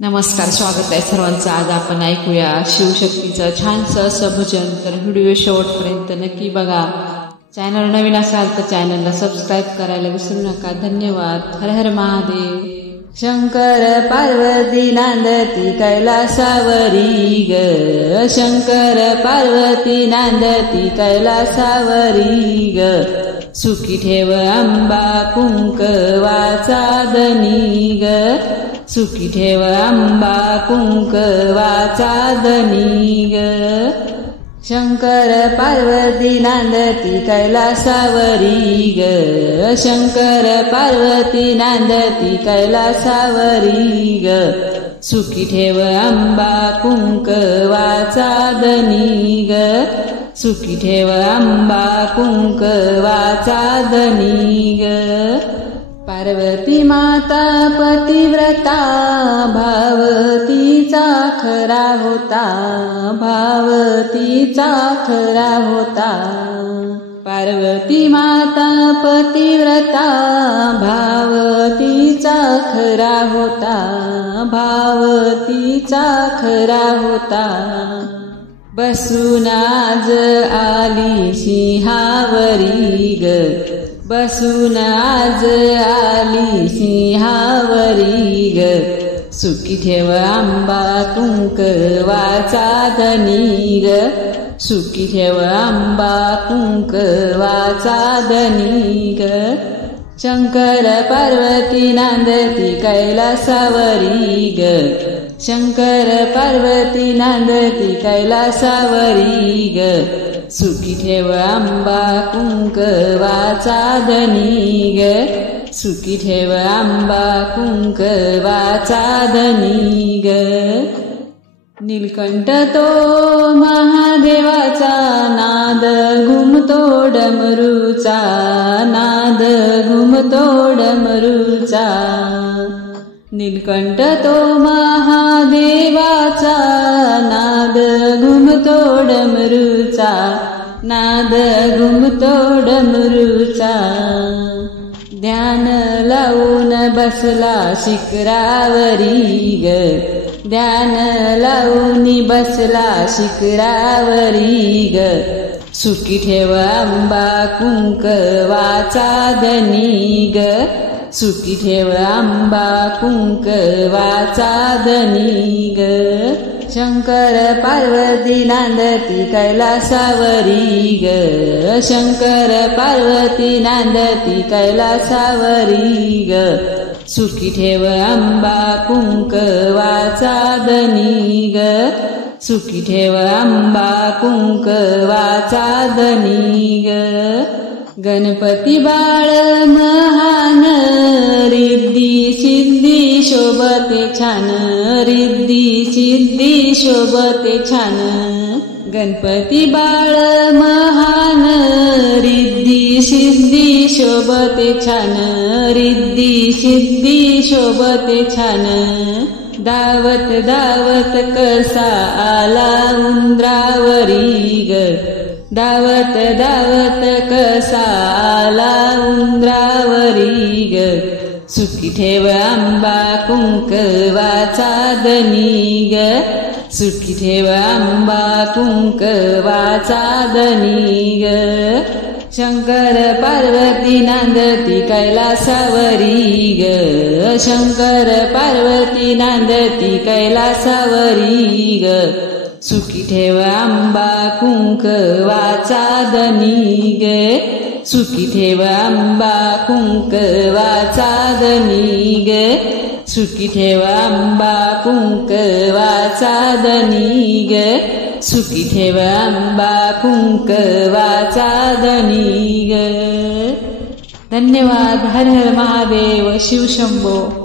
नमस्कार, स्वागत आहे सर्वांचं। आज आपण ऐकूया शिवशक्तीचं छानसं असं भजन। तर व्हिडिओ शेवटपर्यंत नक्की बघा। चॅनल नवीन असाल तर चॅनलला सबस्क्राईब करायला विसरू नका। धन्यवाद। हर हर महादेव। शंकर पार्वती नांदती कैलासावरी ग, शंकर पार्वती नांदती कैलासावरी ग, सुखी ठेव अंबा कुंकवाचा दनी ग, सुखी ठेव अंबा कुंकवाचा दनी ग। शंकर पार्वती नांदती कैलासावरी ग, शंकर पार्वती नांदती कैलासावरी ग, सुखी ठेव अंबा कुंकवाचा दनी ग, सुखी ठेव अंबा कुंकवाचा दनी ग। पार्वती माता पतिव्रता भाव तिचा खरा होता, भाव तिचा खरा होता। पार्वती माता पतिव्रता भाव तिचा खरा होता, भाव तिचा खरा होता। बसून आज आली सिंहावरी ग, बसून आज आली सिंहावरी ग, सुखी ठेव अंबा कुंकवाचा दनी ग, सुखी ठेव अंबा कुंकवाचा दनी ग। शंकर पार्वती नांदती कैलासावरी ग, शंकर पार्वती नांदती कैलासावरी ग, सुखी ठेव अंबा कुंकवाचा दनी ग, सुखी ठेव अंबा कुंकवाचा दनी ग। नीलकंठ तो महादेवाचा नाद घुमतो डमरूचा, नाद घुमतो डमरूचा। नीलकंठ तो महादेवाचा नाद घुमतो डमरूचा, नाद घुमतो डमरूचा। ध्यान लावून बसला शिखरावरी ग, ध्यान लावून बसला शिखरावरी ग, सुखी ठेव अंबा कुंकवाचा दनी ग, सुखी ठेव अंबा कुंकवाचा दनी ग। शंकर पार्वती नांदती कैलासावरी ग, शंकर पार्वती नांदती कैलासावरी ग, सुखी ठेव अंबा कुंकवाचा दनी ग, सुखी ठेव अंबा कुंकवाचा दनी ग। गणपती बाळ महान रिद्धी सिद्धी शोभते छान, रिद्धी सिद्धी शोभते छान। गणपती बाळ महान रिद्धी सिद्धी शोभते छान, रिद्धी सिद्धी शोभते छान। दावत दावत कसा आला उंदरावरी ग, दावत दावत कसा आला उंदरावरी ग, सुखी ठेव अंबा कुंकवाचा दनी ग, सुखी ठेव अंबा कुंकवाचा दनी ग। शंकर पार्वती नांदती कैलासावरी ग, शंकर पार्वती नांदती कैलासावरी ग, सुखी ठेव अंबा कुंकवाचा दनी ग, सुखी ठेव अंबा कुंकवाचा दनी ग, सुखी ठेव अंबा कुंकवाचा दनी ग, सुखी ठेव अंबा कुंकवाचा दनी ग। धन्यवाद। हर हर महादेव। शिव शंभो।